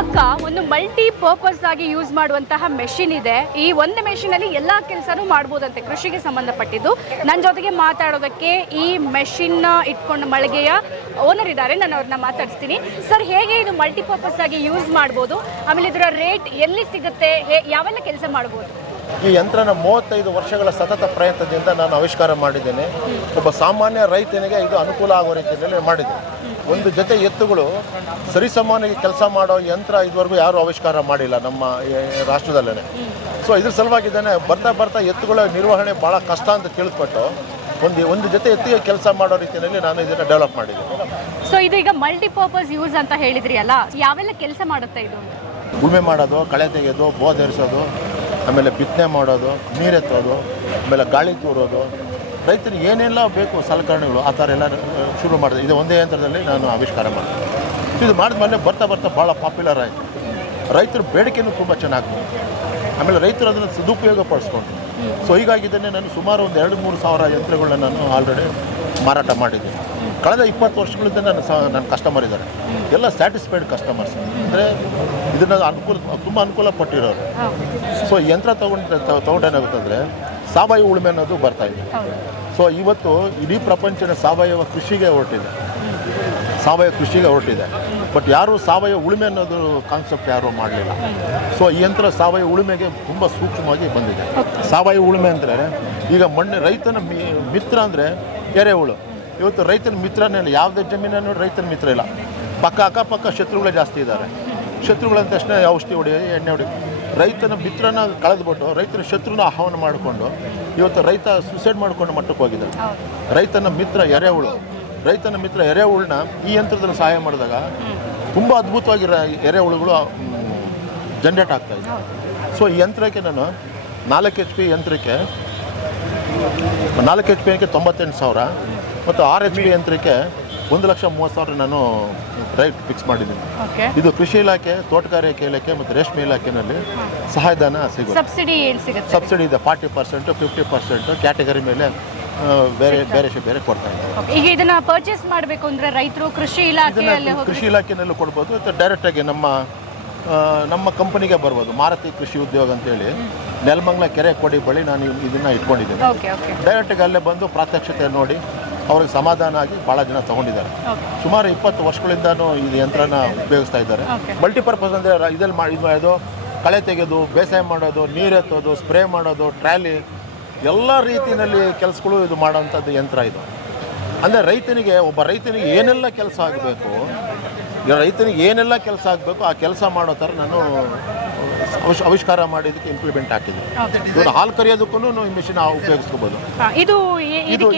ಪಕ್ಕ ಒಂದು multi purpose ಆಗಿ ಯೂಸ್ ಮಾಡುವಂತಹ ಮೆಷಿನ್ ಇದೆ. ಈ ಒಂದು ಮೆಷಿನ್ ಅಲ್ಲಿ ಎಲ್ಲಾ ಕೆಲಸನೂ ಮಾಡ್ಬೋದಂತೆ ಕೃಷಿಗೆ ಸಂಬಂಧಪಟ್ಟಿದ್ದು. ನನ್ನ ಜೊತೆಗೆ ಮಾತಾಡೋದಕ್ಕೆ ಈ ಮೆಷಿನ್ ಇಟ್ಕೊಂಡ ಮಳಿಗೆಯ ಓನರ್ ಇದ್ದಾರೆ. ನಾನು ಅವ್ರನ್ನ ಮಾತಾಡಿಸ್ತೀನಿ. ಸರ್ ಹೇಗೆ ಇದು ಮಲ್ಟಿ ಪರ್ಪಸ್ ಆಗಿ ಯೂಸ್ ಮಾಡ್ಬೋದು? ಆಮೇಲೆ ಇದರ ರೇಟ್ ಎಲ್ಲಿ ಸಿಗುತ್ತೆ? ಯಾವೆಲ್ಲ ಕೆಲಸ ಮಾಡ್ಬೋದು? ಈ ಯಂತ್ರನ ಮೂವತ್ತೈದು ವರ್ಷಗಳ ಸತತ ಪ್ರಯತ್ನದಿಂದ ನಾನು ಆವಿಷ್ಕಾರ ಮಾಡಿದ್ದೇನೆ. ಒಬ್ಬ ಸಾಮಾನ್ಯ ರೈತನಿಗೆ ಇದು ಅನುಕೂಲ ಆಗೋ ರೀತಿಯಲ್ಲಿ ಮಾಡಿದೆ. ಒಂದು ಜೊತೆ ಎತ್ತುಗಳು ಸರಿಸಮಾನಿಗೆ ಕೆಲಸ ಮಾಡೋ ಯಂತ್ರ ಇದುವರೆಗೂ ಯಾರೂ ಆವಿಷ್ಕಾರ ಮಾಡಿಲ್ಲ ನಮ್ಮ ರಾಷ್ಟ್ರದಲ್ಲೇ ಸೊ ಇದ್ರ ಸಲುವಾಗಿದ್ದಾನೆ ಬರ್ತಾ ಬರ್ತಾ ಎತ್ತುಗಳ ನಿರ್ವಹಣೆ ಭಾಳ ಕಷ್ಟ ಅಂತ ತಿಳ್ಕೊಟ್ಟು ಒಂದು ಒಂದು ಜೊತೆ ಎತ್ತಿಗೆ ಕೆಲಸ ಮಾಡೋ ರೀತಿಯಲ್ಲಿ ನಾನು ಇದನ್ನು ಡೆವಲಪ್ ಮಾಡಿದೆ. ಸೊ ಇದೀಗ ಈಗ ಮಲ್ಟಿ ಪರ್ಪಸ್ ಯೂಸ್ ಅಂತ ಹೇಳಿದ್ರಿ ಅಲ್ಲ? ಯಾವೆಲ್ಲ ಕೆಲಸ ಮಾಡುತ್ತೆ ಇದು? ಉಳುಮೆ ಮಾಡೋದು ಕಳೆ ತೆಗೆಯೋದು ಬೋಧರಿಸೋದು ಆಮೇಲೆ ಬಿತ್ತನೆ ಮಾಡೋದು ನೀರೆತ್ತೋದು ಆಮೇಲೆ ಗಾಳಿ ತೂರೋದು. ರೈತರಿಗೆ ಏನೆಲ್ಲ ಬೇಕು, ಸಲಕರಣೆಗಳು, ಆ ಥರ ಎಲ್ಲ ಶುರು ಮಾಡಿದೆ. ಇದು ಒಂದೇ ಯಂತ್ರದಲ್ಲಿ ನಾನು ಆವಿಷ್ಕಾರ ಮಾಡಿದೆ. ಇದು ಮಾಡಿದ್ಮೇಲೆ ಬರ್ತಾ ಬರ್ತಾ ಭಾಳ ಪಾಪ್ಯುಲರ್ ಆಯಿತು. ರೈತರ ಬೇಡಿಕೆನೂ ತುಂಬ ಚೆನ್ನಾಗಿ ಆಮೇಲೆ ರೈತರು ಅದನ್ನು ಸದುಪಯೋಗ ಪಡಿಸ್ಕೊಂಡು ಸೊ ಹೀಗಾಗಿದ್ದೇನೆ ನಾನು ಸುಮಾರು ಒಂದು ಎರಡು ಮೂರು ಸಾವಿರ ಯಂತ್ರಗಳನ್ನ ನಾನು ಆಲ್ರೆಡಿ ಮಾರಾಟ ಮಾಡಿದ್ದೀನಿ. ಕಳೆದ ಇಪ್ಪತ್ತು ವರ್ಷಗಳಿಂದ ನನ್ನ ಸ ನನ್ನ ಕಸ್ಟಮರ್ ಇದ್ದಾರೆ. ಎಲ್ಲ ಸ್ಯಾಟಿಸ್ಫೈಡ್ ಕಸ್ಟಮರ್ಸ್ ಅಂದರೆ ಇದನ್ನು ಅನುಕೂಲ, ತುಂಬ ಅನುಕೂಲ ಪಟ್ಟಿರೋರು. ಸೊ ಯಂತ್ರ ಯಂತ್ರ ತೊಗೊಂಡು ತೊಗೊಂಡೇನಾಗುತ್ತಂದರೆ ಸಾವಯವ ಉಳುಮೆ ಅನ್ನೋದು ಬರ್ತಾ ಇದೆ. ಸೊ ಇವತ್ತು ಇಡೀ ಪ್ರಪಂಚನ ಸಾವಯವ ಕೃಷಿಗೆ ಹೊರಟಿದೆ. ಸಾವಯವ ಕೃಷಿಗೆ ಹೊರಟಿದೆ. ಬಟ್ ಯಾರು ಸಾವಯವ ಉಳುಮೆ ಅನ್ನೋದು ಕಾನ್ಸೆಪ್ಟ್ ಯಾರೂ ಮಾಡಲಿಲ್ಲ. ಸೊ ಈ ಯಂತ್ರ ಸಾವಯವ ಉಳುಮೆಗೆ ತುಂಬ ಸೂಕ್ಷ್ಮವಾಗಿ ಬಂದಿದೆ. ಸಾವಯವ ಉಳುಮೆ ಅಂದರೆ ಈಗ ಮಣ್ಣು ರೈತನ ಮಿ- ಮಿತ್ರ ಅಂದರೆ ಎರೆಹುಳು. ಇವತ್ತು ರೈತನ ಮಿತ್ರನೇ ಇಲ್ಲ ಯಾವುದೇ ಜಮೀನನ್ನು ರೈತನ ಮಿತ್ರ ಇಲ್ಲ. ಪಕ್ಕ ಅಕ್ಕಪಕ್ಕ ಶತ್ರುಗಳೇ ಜಾಸ್ತಿ ಇದ್ದಾರೆ. ಶತ್ರುಗಳಂತ ತಕ್ಷಣ ಔಷಧಿ ಹೊಡಿ ಎಣ್ಣೆ ಹೊಡಿ. ರೈತನ ಮಿತ್ರನ ಕಳೆದ್ಬಿಟ್ಟು ರೈತನ ಶತ್ರುನ ಆಹ್ವಾನ ಮಾಡಿಕೊಂಡು ಇವತ್ತು ರೈತ ಸುಸೈಡ್ ಮಾಡಿಕೊಂಡು ಮಟ್ಟಕ್ಕೆ ಹೋಗಿದ್ದಾರೆ ರೈತನ ಮಿತ್ರ ಎರೆಹುಳು. ರೈತನ ಮಿತ್ರ ಎರೆಹುಳನ್ನ ಈ ಯಂತ್ರದಲ್ಲಿ ಸಹಾಯ ಮಾಡಿದಾಗ ತುಂಬ ಅದ್ಭುತವಾಗಿ ಎರೆಹುಳುಗಳು ಜನ್ರೇಟ್ ಆಗ್ತಾ ಇದೆ. ಸೊ ಈ ಯಂತ್ರಕ್ಕೆ ನಾನು ನಾಲ್ಕು ಎಚ್ ಪಿ ಯಂತ್ರಕ್ಕೆ ನಾಲ್ಕು ಎಚ್ ಪಿ ತೊಂಬತ್ತೆಂಟು ಸಾವಿರ ಮತ್ತು ಆರು ಎಚ್ ಪಿ ಯಂತ್ರಕ್ಕೆ ಒಂದು ಲಕ್ಷ ಮೂವತ್ತು ಸಾವಿರ ನಾನು ರೈಟ್ ಫಿಕ್ಸ್ ಮಾಡಿದ್ದೀನಿ. ಇದು ಕೃಷಿ ಇಲಾಖೆ ತೋಟಗಾರಿಕೆ ಇಲಾಖೆ ಮತ್ತು ರೇಷ್ಮೆ ಇಲಾಖೆನಲ್ಲಿ ಸಹಾಯಧನ ಸಿಗುತ್ತೆ. ಸಬ್ಸಿಡಿ ಇದೆ forty percent fifty percent category ಮೇಲೆ ಬೇರೆ ಬೇರೆ ಶೇ- ಬೇರೆ ಕೊಡ್ತಾ ಇದ್ದಾರೆ Okay. ಈಗ ಇದನ್ನ ಪರ್ಚೇಸ್ ಮಾಡಬೇಕು ಅಂದ್ರೆ ರೈತರು ಕೃಷಿ ಇಲಾಖೆಯಲ್ಲಿ ಇದನ್ನ ಹೋಗಿ ಕೃಷಿ ಇಲಾಖೆನಲ್ಲೂ ಕೊಡ್ಬೋದು ಮತ್ತು ಡೈರೆಕ್ಟಾಗಿ ನಮ್ಮ ಆ, ನಮ್ಮ ಕಂಪನಿಗೆ ಬರ್ಬೋದು ಮಾರುತಿ ಕೃಷಿ ಉದ್ಯೋಗ ಅಂತೇಳಿ ನೆಲಮಂಗ್ಲ ಕೆರೆ ಕೊಡಿ ಬಳಿ ನಾನು ಇದನ್ನು ಇಟ್ಕೊಂಡಿದ್ದೀನಿ. ಓಕೆ ಓಕೆ ಡೈರೆಕ್ಟಾಗಿ ಅಲ್ಲೇ ಬಂದು ಪ್ರಾತ್ಯಕ್ಷತೆ ನೋಡಿ ಅವ್ರಿಗೆ ಸಮಾಧಾನ ಆಗಿ ಭಾಳ ಜನ ತಗೊಂಡಿದ್ದಾರೆ. ಓಕೆ ಸುಮಾರು ಇಪ್ಪತ್ತು ವರ್ಷಗಳಿಂದನೂ ಇದು ಯಂತ್ರನ ಉಪಯೋಗಿಸ್ತಾ ಇದ್ದಾರೆ. Okay. ಮಲ್ಟಿಪರ್ಪಸ್ ಅಂದರೆ ಇದಲ್ಲಿ ಮಾಡಿ ಇದು ಮಾಡೋದು ಕಳೆ ತೆಗೆದು ಬೇಸಾಯ ಮಾಡೋದು ನೀರೆತ್ತೋದು ಸ್ಪ್ರೇ ಮಾಡೋದು ಟ್ರ್ಯಾಲಿ ಎಲ್ಲ ರೀತಿಯಲ್ಲಿ ಕೆಲಸಗಳು ಇದು ಮಾಡೋವಂಥದ್ದು ಯಂತ್ರ ಇದು. ಅಂದರೆ ರೈತನಿಗೆ ಒಬ್ಬ ರೈತನಿಗೆ ಏನೆಲ್ಲ ಕೆಲಸ ಆಗಬೇಕು ರೈತನಿಗೆ ಏನೆಲ್ಲ ಕೆಲಸ ಆಗಬೇಕು ಆ ಕೆಲಸ ಮಾಡೋ ಥರ ನಾನು ಅವಿಷ್ಕಾರ ಆವಿಷ್ಕಾರ ಮಾಡಿದ್ದಕ್ಕೆ ಇಂಪ್ಲಿಮೆಂಟ್ ಹಾಕಿದೆ ಇವಾಗ ಹಾಲು ಕರಿಯೋದಕ್ಕೂ ಈ ಮಿಷಿನ್ ಉಪಯೋಗಿಸ್ಕೋಬೋದು. ಇದು ಇದು-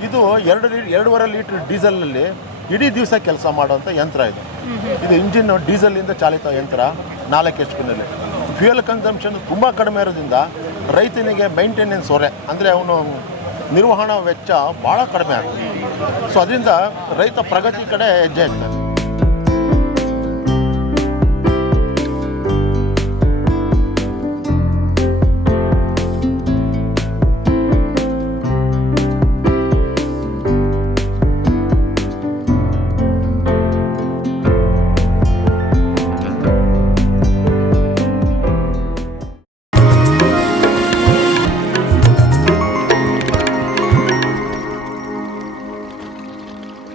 ಇದು- ಎರಡು ಲೀ ಎರಡೂವರೆ ಲೀಟ್ರ್ ಡೀಸೆಲ್ನಲ್ಲಿ ಇಡೀ ದಿವಸ ಕೆಲಸ ಮಾಡುವಂಥ ಯಂತ್ರ ಇದು. ಇದು ಇಂಜಿನ್ ಡೀಸೆಲಿಂದ ಚಾಲಿತ ಯಂತ್ರ ನಾಲ್ಕು ಎಚ್ ಪಿನಲ್ಲಿ ಫ್ಯೂಯಲ್ ಕನ್ಸಂಪ್ಷನ್ ತುಂಬ ಕಡಿಮೆ ಇರೋದ್ರಿಂದ ರೈತನಿಗೆ ಮೈಂಟೆನೆನ್ಸ್ ಹೊರೆ. ಅಂದರೆ ಅವನು ನಿರ್ವಹಣಾ ವೆಚ್ಚ ಭಾಳ ಕಡಿಮೆ ಆಗ್ತದೆ ಸೊ ಅದರಿಂದ ರೈತ ಪ್ರಗತಿ ಕಡೆ ಹೆಜ್ಜೆ ಇಡ್ತಾನೆ.